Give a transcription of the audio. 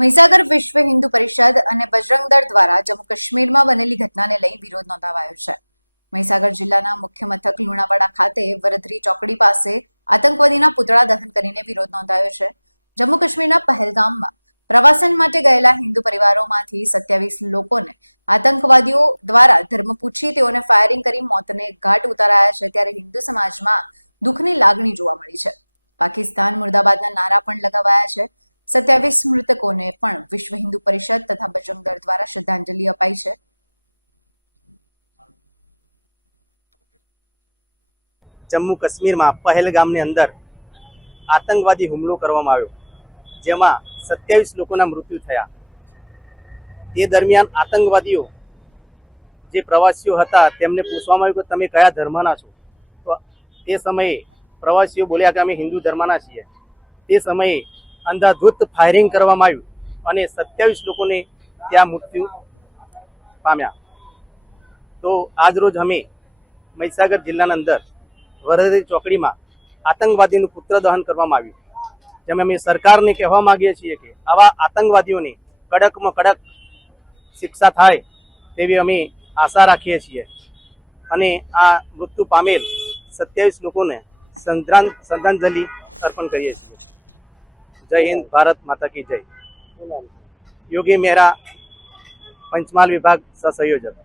મહીસાગર વિશ્વ હિન્દુ પરિષદ અને બજરંગ દળ દ્વારા જમ્મુ કાશ્મીરમાં બનેલી ઘટનાને લઈ વિરોધ નોંધાવાયો છે. મહીસાગર જિલ્લાના મુખ્ય મથક લુણાવાડા ખાતે વરધરી ચોકડી પાસે આતંકવાદીના પુતળા દહન કરીને વિરોધ નોંધાયો છે. જમ્મુ કાશ્મીરના પહેલગામમાં પ્રવાસન માટે ગયેલા હિન્દુ પરિવારોમાંથી 27 લોકોને આતંકવાદીઓ દ્વારા ધર્મ પૂછી તેઓને ફાયરિંગ કરી મોતને ઘાટ ઉતારાયા છે. ત્યારે હિન્દુ સમાજમાં દુઃખની લાગણી જોવા મળી છે. પાકિસ્તાન મુર્દાબાદના નારા પણ લગાવાયા છે. 27 મૃતકોને પણ વિશ્વ હિન્દુ પરિષદ તથા બજરંગ દળ દ્વારા શ્રદ્ધાંજલિ અપાઈ છે. જમ્મુ કાશ્મીરમાં પહેલગામની અંદર આતંકવાદી હુમલો કરવામાં આવ્યો, જેમાં 27 લોકોના મૃત્યુ થયા. તે દરમિયાન આતંકવાદીઓ જે પ્રવાસીઓ હતા તેમને પૂછવામાં આવ્યું કે તમે કયા ધર્મના છો, તો તે સમયે પ્રવાસીઓ બોલ્યા કે અમે હિન્દુ ધર્મના છીએ. તે સમયે અંધાધૂત ફાયરિંગ કરવામાં આવ્યું અને 27 લોકોને ત્યાં મૃત્યુ પામ્યા. તો આજરોજ અમે મહીસાગર જિલ્લાના અંદર વરધરી ચોકડીમાં આતંકવાદીનું પુત્ર દહન કરવામાં આવ્યું, જેમાં અમે સરકારને કહેવા માંગીએ છીએ કે આવા આતંકવાદીઓને કડકમાં કડક શિક્ષા થાય તેવી અમે આશા રાખીએ છીએ અને આ મૃત્યુ પામેલ 27 લોકોને શ્રદ્ધાંજલિ અર્પણ કરીએ છીએ. જય હિન્દ, ભારત માતા કી જય. યોગી મેરા પંચમહાલ વિભાગ સહસંયોજક.